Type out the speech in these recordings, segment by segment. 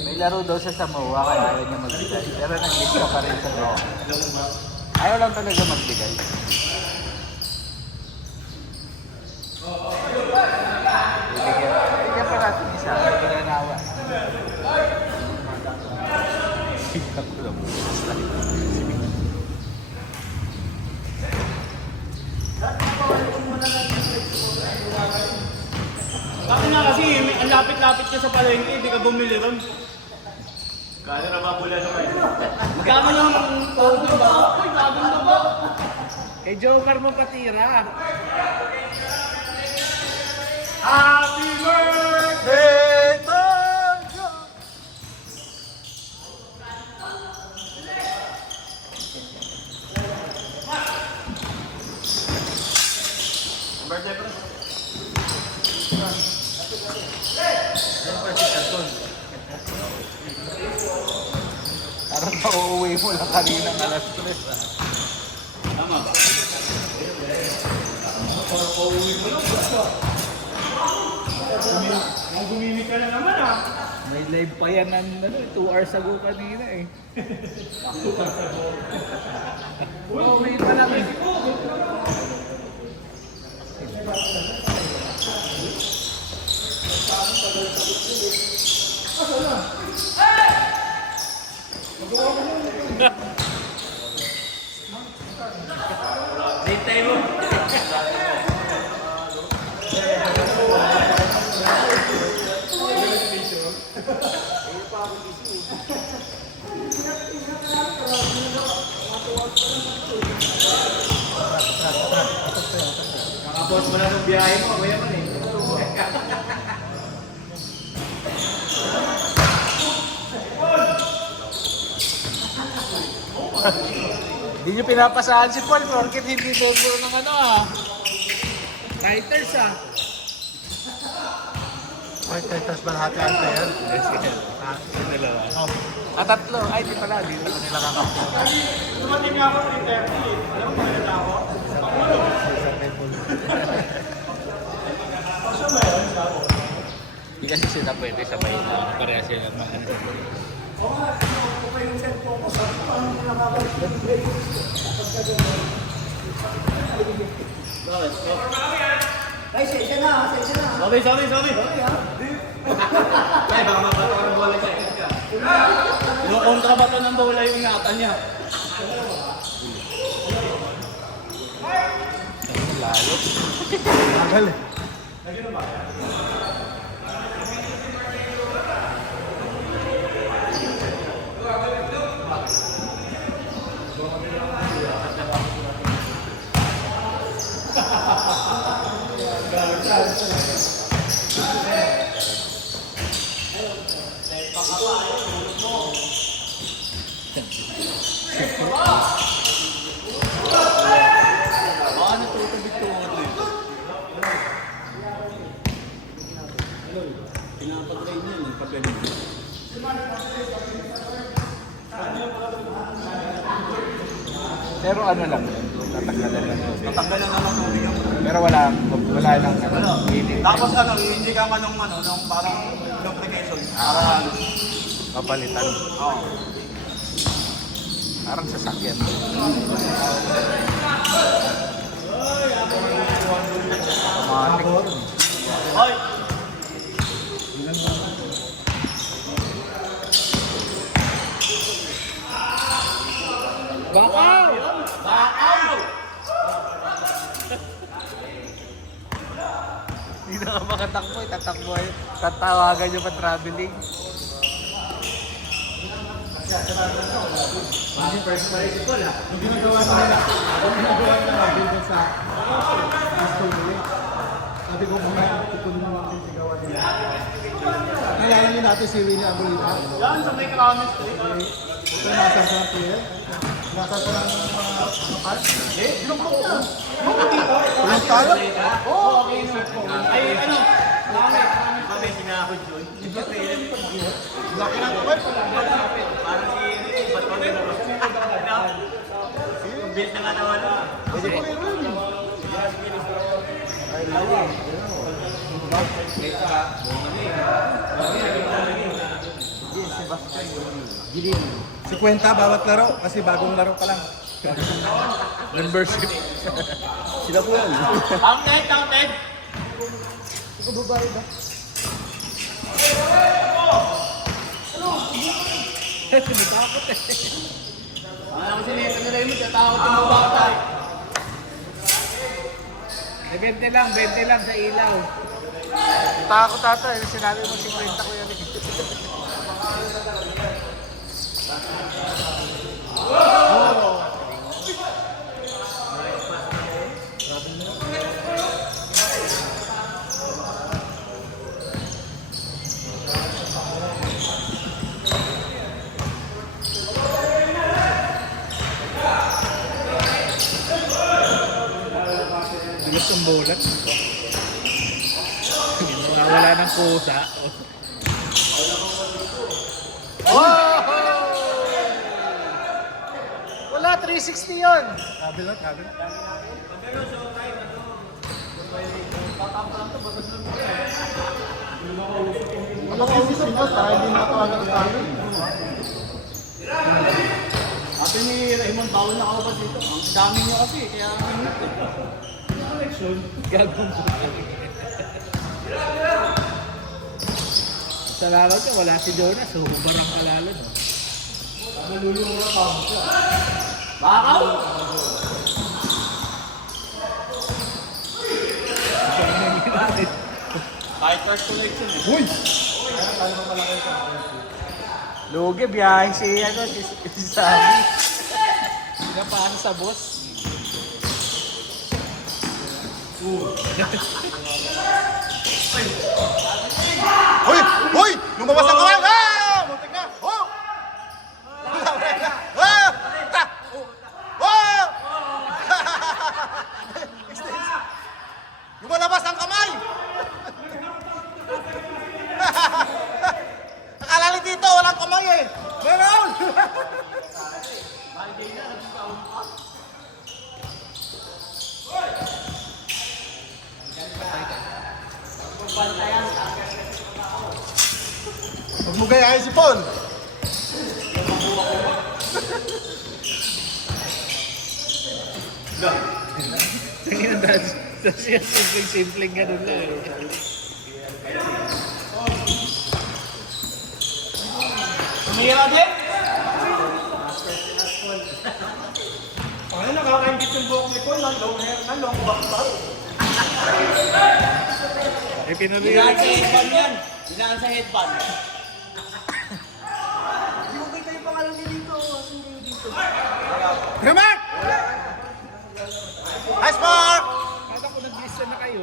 May laro daw siya sa MOA kaya ayaw niya magbigay. Pero nag-list pa rin sa MOA. Ayaw lang talaga magbigay. Bigyan pa natin isa. Bigyan nawa. Sikap ko lang. Bakit na kasi, ang lapit-lapit ka sa palengke, hindi ka bumili ron. Kaya na mabula na kayo. Magkano yung todo ba? Uy, bagong na ba? Kay Joker mo patira. Happy birthday to you! Birthday pa rin. Parang pauuwi mo lang kanina ng alas 3 ah. Tama ba? Parang pauuwi mo lang. Gumimik ka na naman ah. May live pa yan ng 2 hours ago kanina eh. Pauuwi pa lang eh. Hintay mo. Makapos mo na ng biyahe mo, kuya man eh. Hindi nyo pinapasahan si Paul, porkit hindi debut ng ano ah. Writers ah. Writers ba lahat yan? Yes, yes. Dalawa. Ah, tatlo. Ay, di pala. Di pala nila kakapunan. Dumating nga ako 3:30 eh. Alam mo kung na ako? Hindi kasi sila pwede sabay na pareha sila mag-ano. Sabi. Ay, baka mabato ka ng bola sa ikot ka. Inukontra ba ito ng bola yung ingatan niya? Layo. Tagal eh. Baka natutubig ito mo ito eh. Pinapag-rain yan eh, pag-galing. Pero ano lang, tatanggalan lang. Matanggal lang naman tubig ang Pero wala lang ano, feeling. Tapos ano, hindi ka man nung parang lubrication. Para Papalitan. Oo. Parang sasakyan. Automatic. Hoy! Bakaw! Bakaw! Hindi na ka makatakbo, tatakbo. Tatawagan nyo pa traveling. Hindi first prize ito lang. Yung ginagawa nila dito sa school nila. Sabi ko mga tutunin mo ang sigawan nila. Nalala niyo natin si Willie Abolita. Yan, sa may Karamis Street. Ito nasa sa player. Nasa sa mga card. Lubok na. Yung talo? Oo, okay. Ay, ano? Mami, sinako Joy. Laki ng kwet. Parang si Ricky, ba't ko rin ako? Yung build na nga nawala. Kasi po yun. Ay, lawa. Gilim. 50 bawat laro kasi bagong laro pa lang. Membership. Sila po yan. Counted, counted. Ikaw babae ba? Tumitakot eh. Ano kasi nito nila yung tatakot yung mga tayo. 20 lang sa ilaw. Takot ata eh. Sinabi mo 50 ko yan eh. Bilis ang bulat. Wala ng pusa. Wow! Wala, 360 yun. Kabil lang, kabil. Ano ka ulit sila? Tayo din natawagan tayo. Ate ni Raymond, bawal na ako ba dito? Ang dami niyo kasi, kaya Gagong pusa. Sa lalo ka, wala si Jonas. So, hubarang kalalo, no? Malulungan na tao siya. bakaw! Kahit card collection eh. Uy! Kaya tayo pa pala kayo. Lugi, biyahe si Sami. Pinapaano sa boss. Uy! Uy! Lumabas ang kamay! Ah! Muntik na! Oh! Ah! Ta! Oh! Lumalabas ang kamay! Akala ni dito, walang kamay eh! Meron! Huwag mo gayahin si Paul! Tingnan natin. Tapos yung simpleng ganun lang. Tumira din! Ay, nakakaingit yung buhok ni Paul. Long hair na, long back pa. Eh, Dinaan pinabili. sa headband yan. Dinaan sa headband. Grammar! Nice mark! Kata ko nag-lista na kayo.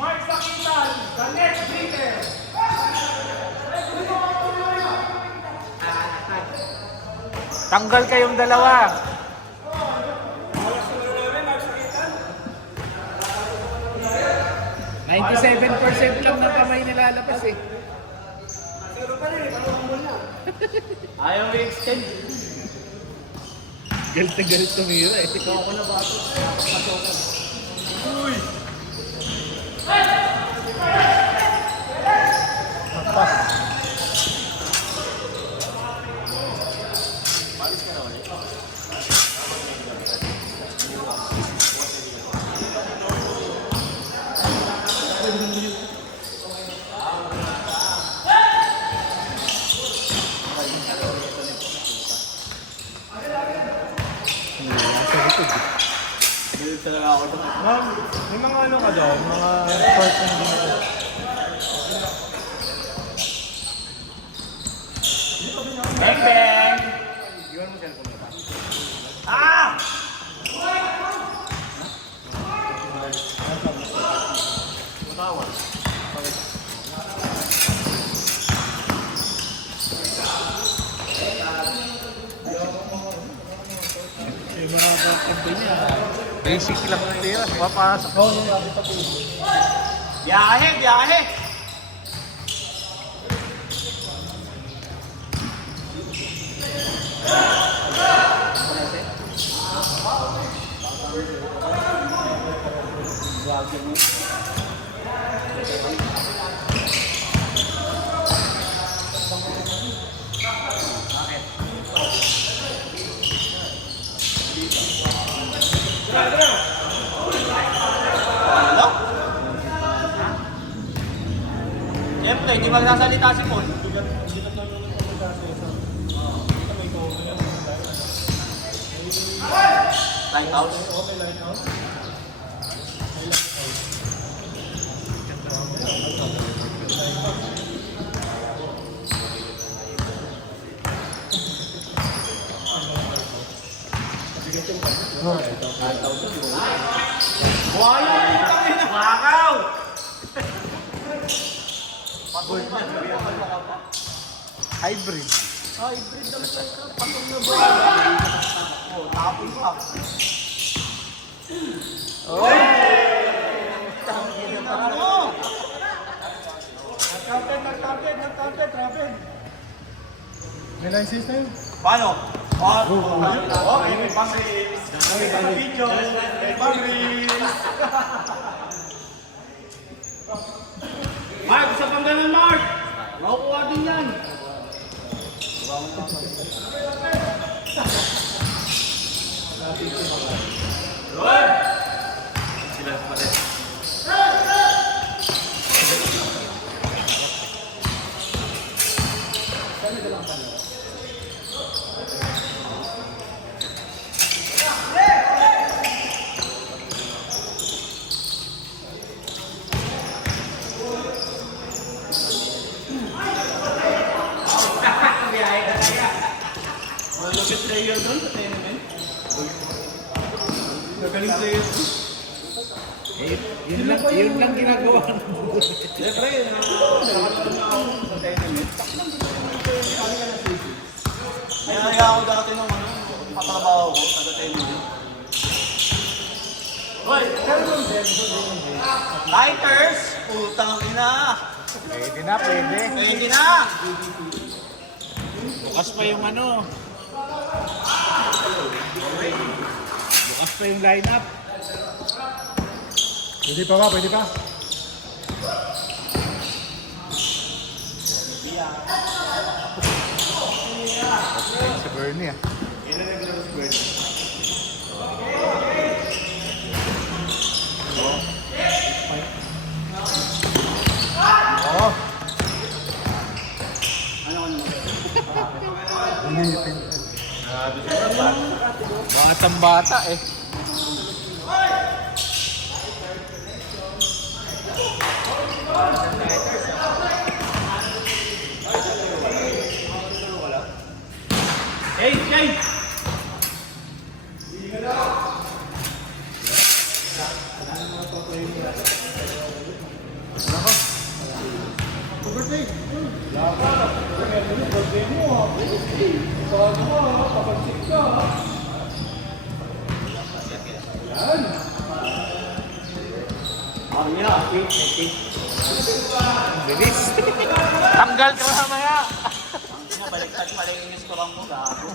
Mark Sakitan, the next beater. Tanggal kayong dalawa. %97% lang ng kamay nilalabas eh. Ayaw mo extend. Galit na galit tumira eh. Ikaw ako na ba ito? Uy! Dito talaga ako ito. Ma'am, may mga ano ka daw? Mga short na ginagawa. Bang bang! Iwan mo cellphone mo ba? Ah! Yung mga kakampi niya. Basic lang ang tira. Papasok. Biyahe, biyahe! Grabe mo. Hindi, hindi magsasalita si Paul. Lighthouse. Wakaw! Hybrid. Hybrid lang siya. Patong na ba? Oh, tapon pa. Oh! Nag-target, traffic. May license na yun. Paano? Okay, may pang-race. May video. May pang-race. Mark, isa pang ganun, Mark. Makukuha din yan. Lord! Sila pa rin. Malupit player doon sa tournament. Magaling player doon. Yun lang ginagawa ng buhay. Siyempre, nakakalaman na ako sa tournament. Kaya ako dati nung patrabaho ko sa tournament. Hoy! Lighters! Putang ina! Pwede na, pwede. Pwede na! Bukas pa yung ano. Bukas pa yung lineup. Pwede pa ba? Pwede pa? Sa Bernie ah. Oh. Mga tambata eh. Hey, hey! Overtake. Bilis. Tanggal ka mamaya. Baliktad pala yung restaurant mo, gago.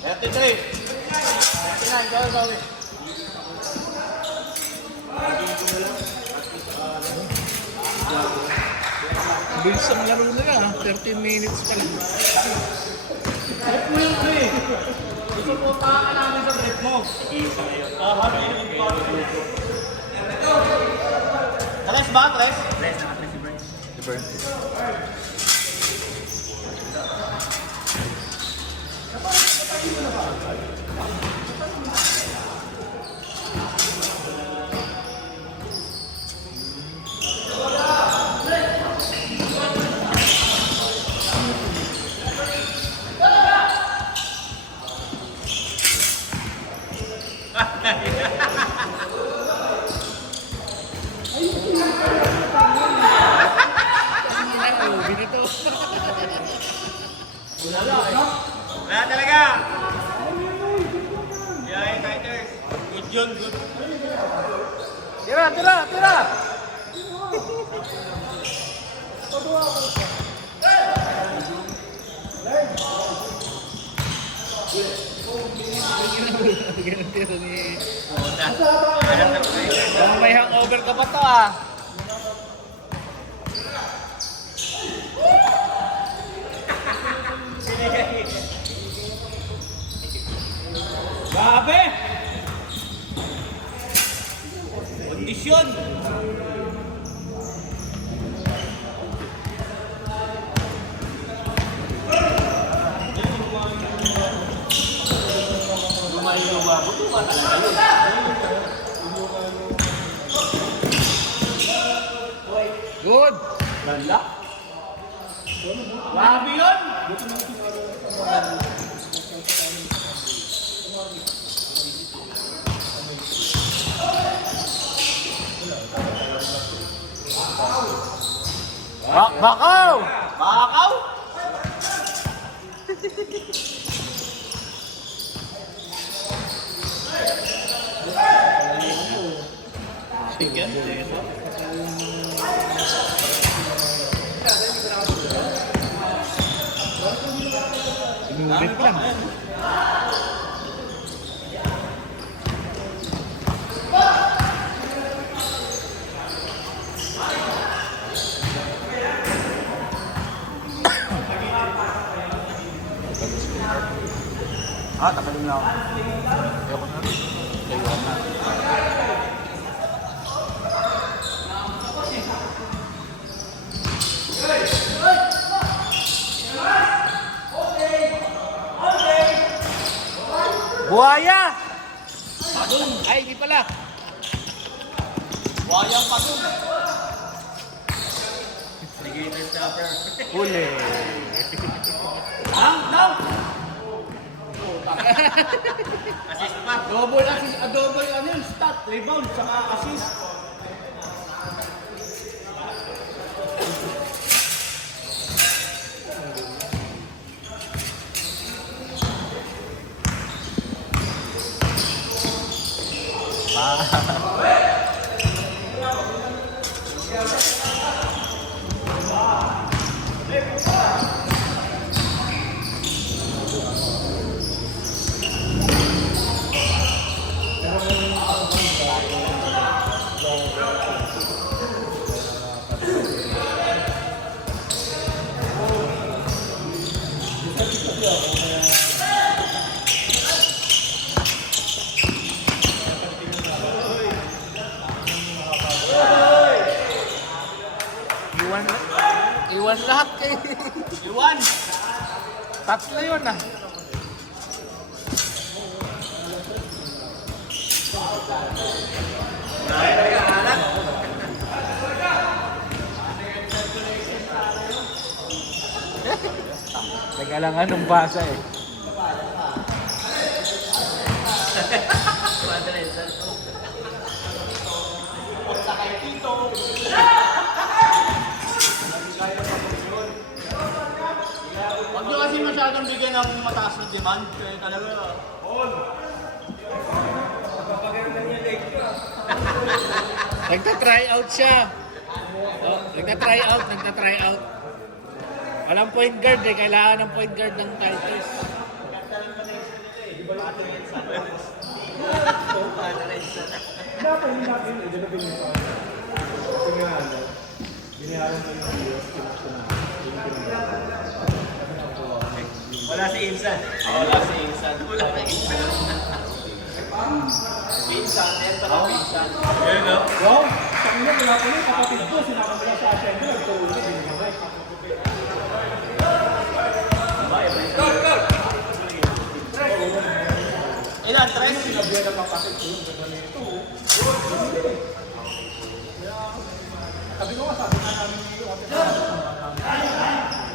33. 39, gawin. Bilis ang laro na yan ah. 13 minutes pa lang. Trip mo yung pre. Isuportahan ka namin sa trip mo. Tres ba? Tres? Si Bernie. Wala talaga. Yeah, fighters. Good yun, good. Tira, tira, tira! May hangover ka pa to ah. Grabe! Kondisyon! Good! Ganda. Grabe yun! Bakaw! Bakaw! Tingnan, Inubit lang. Takalin na ako. Ayoko na. Ayoko na. Buhaya! Ay, hindi pala. Wayang pa dun. Sige, stopper. Huli. Lang! Assist pa. Double assist, double ano yun, stat, rebound, saka assist. Iwan lahat kay... Iwan! Tatlo yun ah. Teka lang, anong basa eh. Huwag nyo kasi masyadong bigyan ng mataas na demand. Kaya talaga, Nagta-try out siya. Oh, nagta-try out. Walang point guard eh. Kailangan ng point guard ng Titus. Dapat hindi natin i-developin yung paano. Kasi nga, binayaran ko yung videos, kinakuna. wala si Insan. Wala si Insan. Insan, ito na Insan. Yun no? Wow! Sa kanya, wala ko yung kapatid ko, sinakamila sa asyendo, nagtulog na, binigay. Ilan? Tres? Sinabihan ng kapatid ko yung gano'n nito. Sabi ko nga, sabi nga namin nito,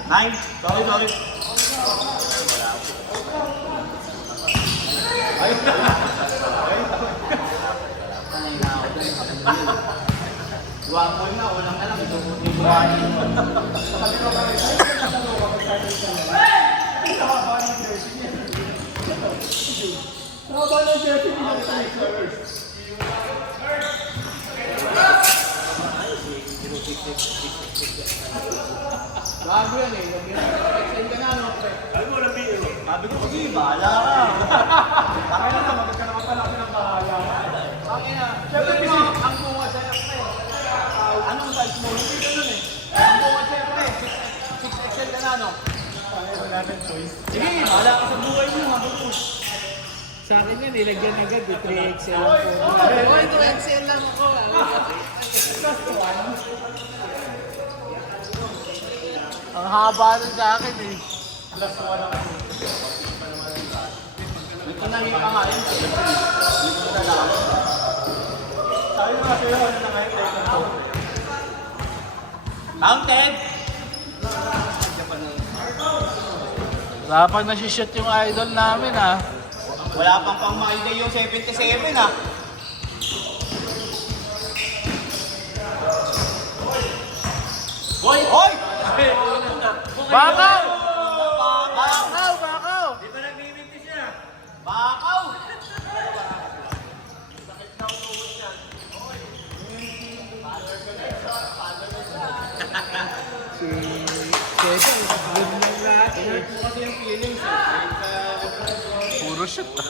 Nine? Sorry. Guwapo na, walang alam. Haba ng jersey nila sa Lakers. Bago yan eh. Extend ka na, no? Sabi ko, sige, bahala ka. Kaya na, magkakaroon pa lang ng bahala. Siyempre, ang bunga sa'yo, pre. Anong size mo? Hindi ganun eh. Ang bunga sa'yo, pre. 6XL ka na, no? Wala natin choice. Sige, bahala ka sa buhay mo, ha? Sa akin yan, nilagyan agad. 3XL lang po. Oy, 2XL lang ako. Ang haba nun sa akin eh. Plus 1 ako. Sanali pa nga yun. Hindi ko nalalaman. Sabi mo nga sila, ano na ngayon, take on to. Counted! Wala pang nasishoot yung idol namin ah. Wala pang pang-maigay yung 77 ah. Hoy! Hoy! Bakaw! Bakaw! Bakaw! Bakaw! Puro shoot ah.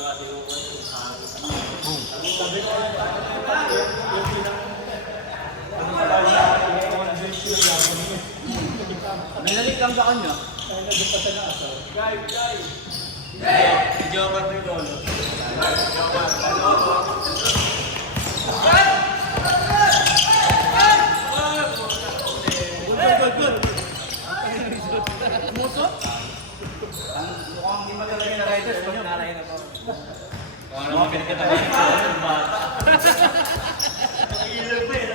Nilalit lang sa kanya. Joker ni Dolo. Good. Muso? Mukhang hindi magaling na riders. Naray na po. Ano mga pinagkatabi ng bata? Ilog pa eh.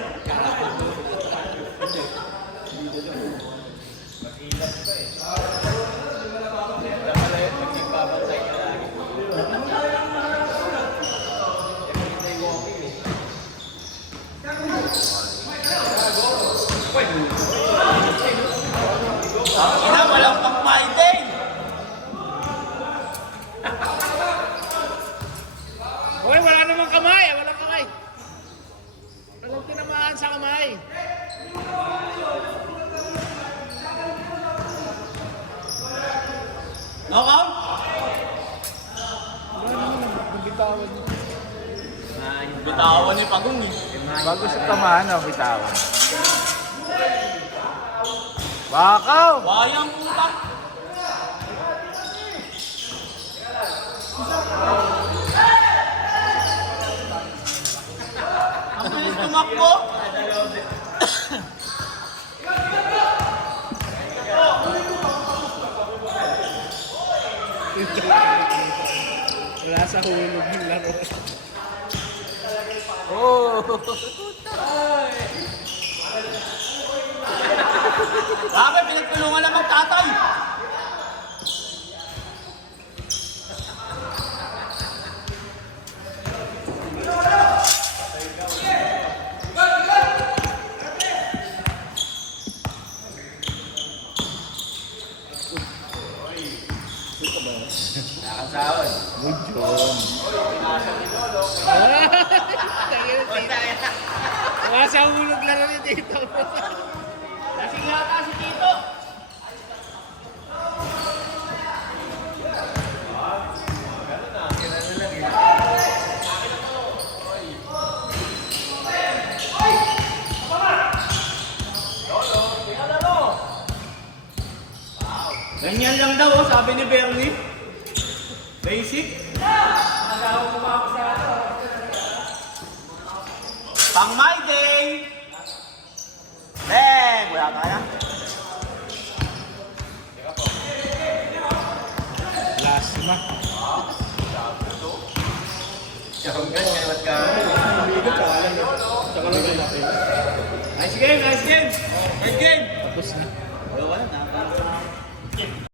Ina, walang pang-fighting! Uy, wala namang kamay! Walang kamay! Walang tinamaan sa kamay! Knockout? Bitawan ni Pagong eh. Bago sa tamaan, oh, bitawan. Bakaw! Wayang puta! Ang bilis tumakbo! Wala sa hulog ng laro. Oh! Grabe, pinagtulungan na magtatay! Wala sa hulog laro ni Tito. Lasing yata si Tito! Ganyan lang daw, oh, sabi ni Bernie. Basic. Pang my day! Bang! Wala ka na. Lasma. Nice game, nice game! Good game! Tapos na. Wala na.